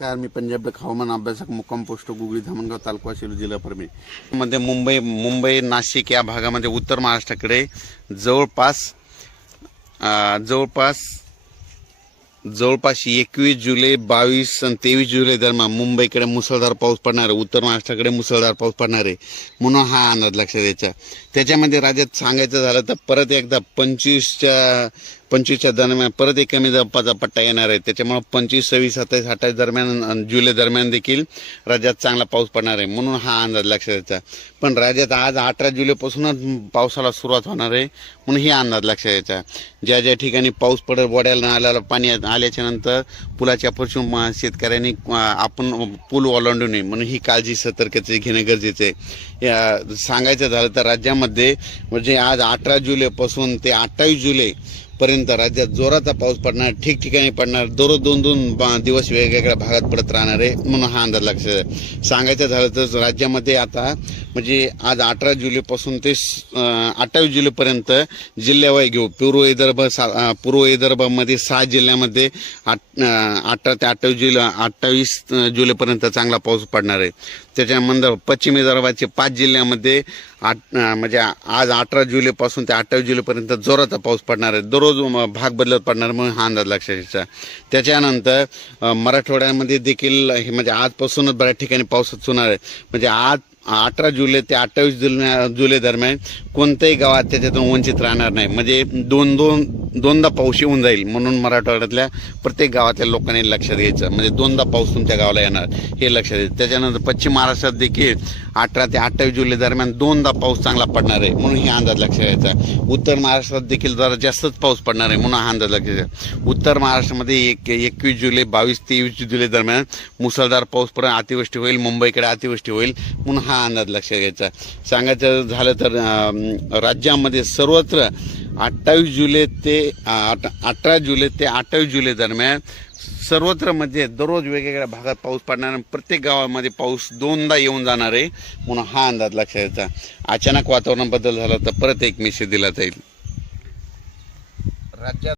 नमस्कार, मी पंजाब हवामान अभ्यासक मुक्काम पोस्ट गुगळी धामणगाव तालुका सेलू जिल्हा परभणी मध्ये मुंबई नाशिक या भागामध्ये उत्तर महाराष्ट्राकडे जवळपास 21 जुलै 22 आणि 23 जुलै दरम्यान मुंबईकडे मुसळधार पाऊस पडणार आहे, उत्तर महाराष्ट्राकडे मुसळधार पाऊस पडणार आहे म्हणून हा अंदाज लक्षात द्यायचा। त्याच्यामध्ये राज्यात सांगायचं झालं तर परत एकदा 25च्या दरम्यान परत एक कमी दाबाचा पट्टा येणार आहे। त्याच्यामुळे 25, 26, 27, 28 दरम्यान जुलै दरम्यान देखील राज्यात चांगला पाऊस पडणार आहे म्हणून हा अंदाज लक्षात द्यायचा। पण राज्यात आज 18 जुलैपासूनच पावसाला सुरुवात होणार आहे म्हणून ही अंदाज लक्षात द्यायचा। ज्या ज्या ठिकाणी पाऊस पडत वड्याला नाल्याला पाणी आल्याच्या नंतर पुलाच्या पासून शेतकऱ्यांनी आपण पूल ओलांडू नये म्हणून ही काळजी सतर्कता घेणे गरजेचे आहे। सांगायचं झालं तर राज्यामध्ये म्हणजे आज 18 जुलैपासून ते 28 जुलै पर्यंत राज्यात जोराचा पाऊस पडणार, ठिकठिकाणी पडणार, दररोज 2-2 दिवस वेगवेगळ्या भागात पडत राहणार आहे म्हणून हा अंदाज लक्षात। सांगायचं झालं तर राज्यामध्ये आता म्हणजे आज 18 जुलैपासून ते 28 जुलैपर्यंत जिल्ह्यावाई घेऊ पूर्व विदर्भामध्ये 6 जिल्ह्यामध्ये 18 ते 28 जुलैपर्यंत चांगला पाऊस पडणार आहे। त्याच्यानंतर पश्चिम विदर्भाचे 5 जिल्ह्यामध्ये म्हणजे आज 18 जुलैपासून ते 28 जुलैपर्यंत जोराचा पाऊस पडणार आहे, दररोज भाग बदलत पडणार म्हणून हा अंदाज लक्षात घ्यायचा। त्याच्यानंतर मराठवाड्यामध्ये देखील म्हणजे आजपासूनच बऱ्याच ठिकाणी पाऊस होणार आहे। म्हणजे आज 18 जुलै ते 28 जुलै दरम्यान कोणत्याही गावात त्याच्यातून वंचित राहणार नाही, म्हणजे दोनदा पाऊस येऊन जाईल म्हणून मराठवाड्यातल्या प्रत्येक गावातल्या लोकांनी लक्षात घ्यायचं, म्हणजे दोनदा पाऊस तुमच्या गावाला येणार हे लक्षात घ्यायचं। त्याच्यानंतर पश्चिम महाराष्ट्रात देखील 18 ते 28 जुलै दरम्यान दोनदा पाऊस चांगला पडणार आहे म्हणून हे अंदाज लक्षात घ्यायचा। उत्तर महाराष्ट्रात देखील जरा जास्तच पाऊस पडणार आहे म्हणून हा अंदाज लक्षात घ्यायचा। उत्तर महाराष्ट्रामध्ये 21 जुलै 22-23 जुलै दरम्यान मुसळधार पाऊस पडून अतिवृष्टी होईल, मुंबईकडे अतिवृष्टी होईल म्हणून हा अंदाज लक्षात घ्यायचा। सांगायचं झालं तर राज्यामध्ये सर्वत्र 18 जुलै ते 28 जुलै दरम्यान सर्वत्र म्हणजे दररोज वेगवेगळ्या भागात पाऊस पडणार, प्रत्येक गावामध्ये पाऊस दोनदा येऊन जाणार आहे म्हणून हा अंदाज लक्षात घ्यायचा। अचानक वातावरण बदल झाला तर परत एक मेसेज दिला जाईल। राज्यात